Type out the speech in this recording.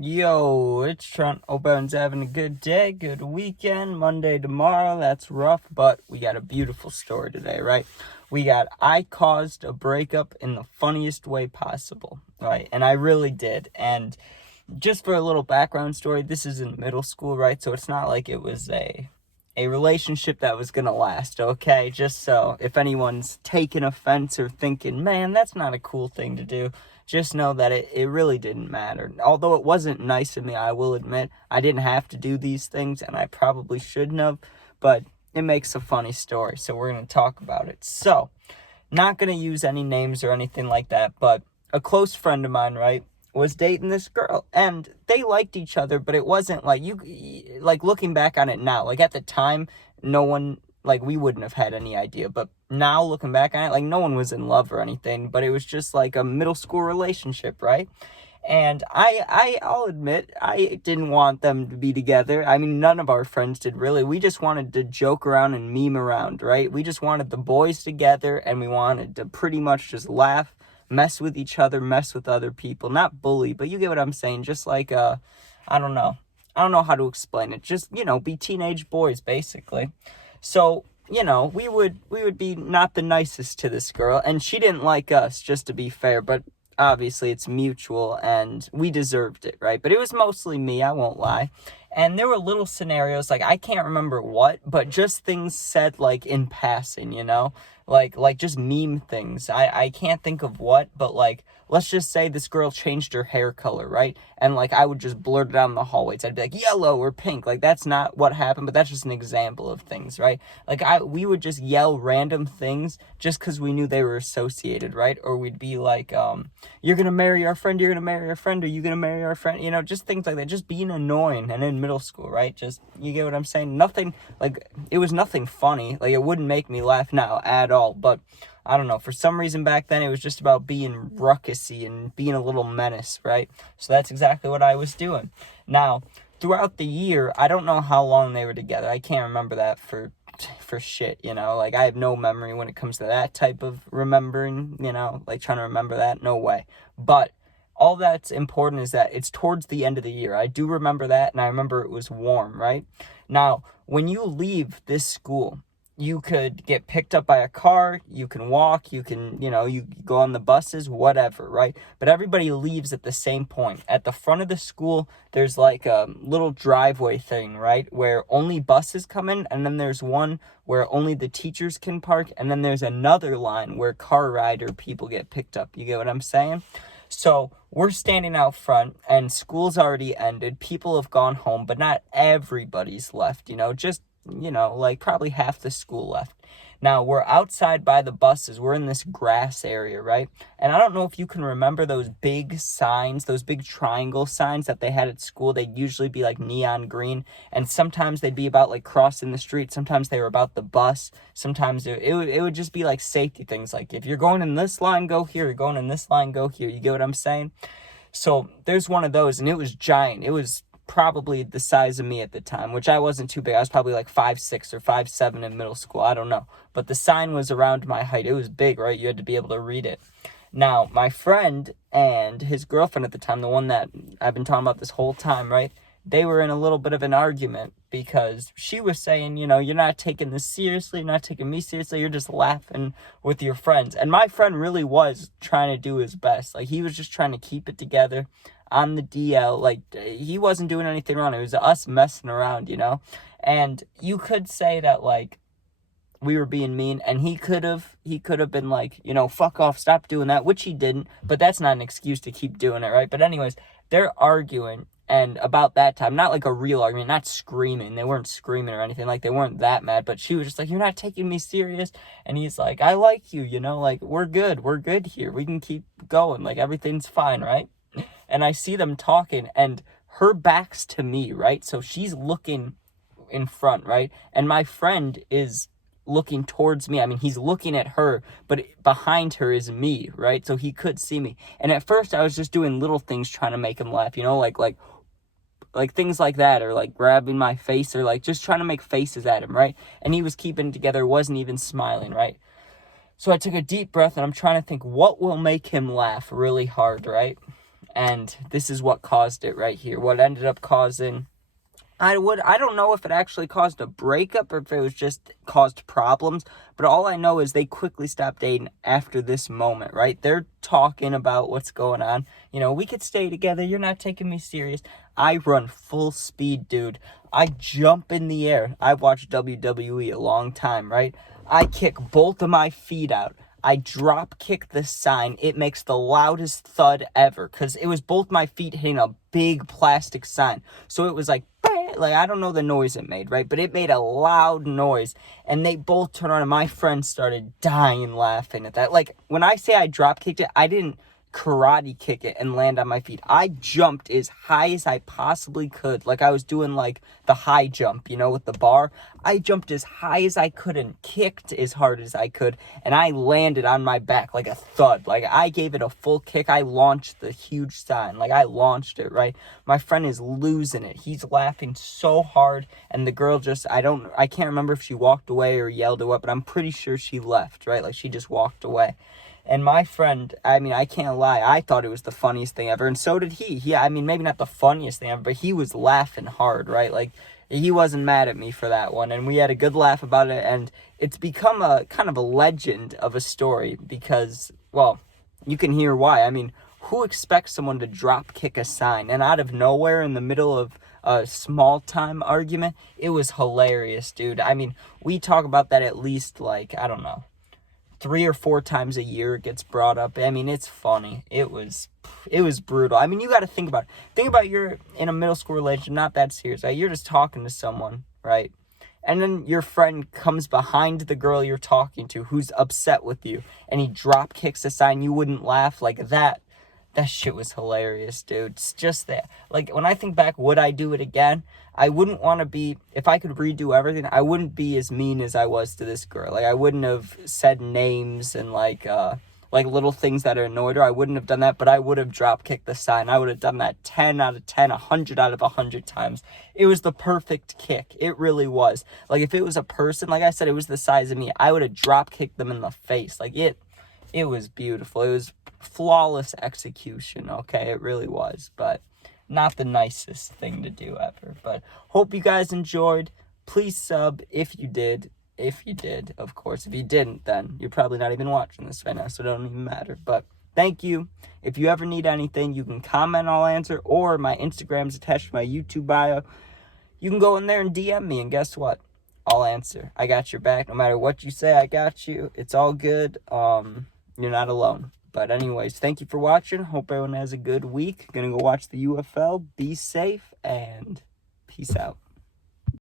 Yo, it's Trent. Hope everyone's having a good day, good weekend. Monday tomorrow, that's rough, but we got a beautiful story today, right? I caused a breakup in the funniest way possible, right? And I really did. And just for a little background story, this is in middle school, right? So it's not like it was a relationship that was gonna last, okay? Just so if anyone's taking offense or thinking, man, that's not a cool thing to do, just know that it really didn't matter. Although it wasn't nice of me, I will admit, I didn't have to do these things, and I probably shouldn't have, but it makes a funny story, so we're gonna talk about it. So, not gonna use any names or anything like that, but a close friend of mine, right, was dating this girl, and they liked each other, but it wasn't like like looking back on it now, like at the time, no one, like we wouldn't have had any idea, but now looking back on it, like no one was in love or anything, but it was just like a middle school relationship, right? And I'll admit, I didn't want them to be together. I mean, none of our friends did, really. We just wanted to joke around and meme around, right? We just wanted the boys together, and we wanted to pretty much just laugh, mess with each other, mess with other people. Not bully, but you get what I'm saying. Just like, I don't know. I don't know how to explain it. Just, be teenage boys, basically. So, we would be not the nicest to this girl, and she didn't like us, just to be fair, but obviously it's mutual and we deserved it, right? But it was mostly me, I won't lie. And there were little scenarios, like I can't remember what, but just things said like in passing, like just meme things. I can't think of what, but like let's just say this girl changed her hair color, right? And like I would just blurt it out in the hallways. I'd be like yellow or pink. Like that's not what happened, but that's just an example of things, right? Like we would just yell random things just because we knew they were associated, right? Or we'd be like, you're gonna marry our friend, you're gonna marry our friend, are you gonna marry our friend? Just things like that, just being annoying. And in middle school, right? Just, you get what I'm saying? Nothing, like, it was nothing funny. Like, it wouldn't make me laugh now at all, but I don't know, for some reason back then it was just about being ruckusy and being a little menace, right? So that's exactly what I was doing. Now, throughout the year, I don't know how long they were together. I can't remember that for shit, like I have no memory when it comes to that type of remembering, like trying to remember that, no way. But all that's important is that it's towards the end of the year. I do remember that, and I remember it was warm, right? Now, when you leave this school, you could get picked up by a car, you can walk, you can, you go on the buses, whatever, right? But everybody leaves at the same point. At the front of the school, there's like a little driveway thing, right? Where only buses come in, and then there's one where only the teachers can park, and then there's another line where car rider people get picked up. You get what I'm saying? So we're standing out front, and school's already ended. People have gone home, but not everybody's left, just like probably half the school left. Now, we're outside by the buses. We're in this grass area, right? And I don't know if you can remember those big signs, those big triangle signs that they had at school. They'd usually be like neon green, and sometimes they'd be about like crossing the street. Sometimes they were about the bus. Sometimes it would just be like safety things, like if you're going in this line, go here. You're going in this line, go here. You get what I'm saying? So there's one of those, and it was giant. It was probably the size of me at the time, which I wasn't too big. I was probably like 5'6" or 5'7" in middle school. I don't know. But the sign was around my height. It was big, right? You had to be able to read it. Now, my friend and his girlfriend at the time, the one that I've been talking about this whole time, right? They were in a little bit of an argument because she was saying, you're not taking this seriously, you're not taking me seriously, you're just laughing with your friends. And my friend really was trying to do his best. Like, he was just trying to keep it together on the DL. Like, he wasn't doing anything wrong. It was us messing around, And you could say that, like, we were being mean, and he could have been like, fuck off, stop doing that, which he didn't, but that's not an excuse to keep doing it, right? But anyways, they're arguing, and about that time, not like a real argument, not screaming, they weren't screaming or anything, like they weren't that mad, but she was just like, you're not taking me serious, and he's like, I like you, like, we're good here, we can keep going, like, everything's fine, right? And I see them talking, and her back's to me, right? So she's looking in front, right? And my friend is looking towards me. I mean, he's looking at her, but behind her is me, right? So he could see me. And at first I was just doing little things trying to make him laugh, like things like that, or like grabbing my face, or like just trying to make faces at him, right? And he was keeping it together, wasn't even smiling, right? So I took a deep breath, and I'm trying to think what will make him laugh really hard, right? And this is what caused it right here. What ended up causing, I don't know if it actually caused a breakup or if it was just caused problems, but all I know is they quickly stopped dating after this moment, right? They're talking about what's going on. You know, we could stay together. You're not taking me serious. I run full speed, dude. I jump in the air. I've watched WWE a long time, right? I kick both of my feet out. I drop kick the sign. It makes the loudest thud ever because it was both my feet hitting a big plastic sign. So it was like I don't know the noise it made, right? But it made a loud noise. And they both turned on and my friend started dying laughing at that. Like, when I say I drop kicked it, I didn't karate kick it and land on my feet. I jumped as high as I possibly could. Like I was doing like the high jump, you know, with the bar. I jumped as high as I could and kicked as hard as I could. And I landed on my back like a thud. Like I gave it a full kick. I launched the huge sign. Like I launched it, right? My friend is losing it. He's laughing so hard. And the girl just, I can't remember if she walked away or yelled or what, but I'm pretty sure she left, right? Like she just walked away. And my friend, I mean, I can't lie, I thought it was the funniest thing ever, and so did he. I mean, maybe not the funniest thing ever, but he was laughing hard, right? Like, he wasn't mad at me for that one, and we had a good laugh about it, and it's become a kind of a legend of a story because, well, you can hear why. I mean, who expects someone to drop kick a sign? And out of nowhere, in the middle of a small time argument, it was hilarious, dude. I mean, we talk about that at least, like, I don't know, 3 or 4 times a year it gets brought up. I mean, it's funny. It was brutal. I mean, you got to think about it. Think about you're in a middle school relationship, not that serious, right? You're just talking to someone, right? And then your friend comes behind the girl you're talking to who's upset with you, and he drop kicks a sign. You wouldn't laugh like that. That shit was hilarious, dude. It's just that. Like, when I think back, would I do it again? I wouldn't want to be, if I could redo everything, I wouldn't be as mean as I was to this girl. Like, I wouldn't have said names and, like little things that annoyed her. I wouldn't have done that, but I would have drop kicked the sign. I would have done that 10 out of 10, 100 out of 100 times. It was the perfect kick. It really was. Like, if it was a person, like I said, it was the size of me, I would have drop kicked them in the face. Like, it was beautiful. It was flawless execution, okay? It really was, but not the nicest thing to do ever. But hope you guys enjoyed. Please sub if you did. If you did, of course. If you didn't, then you're probably not even watching this right now, so it don't even matter. But thank you. If you ever need anything, you can comment, I'll answer, or my Instagram's attached to my YouTube bio. You can go in there and DM me, and guess what? I'll answer. I got your back. No matter what you say, I got you. It's all good. You're not alone. But anyways, thank you for watching. Hope everyone has a good week. Gonna go watch the UFL. Be safe and peace out.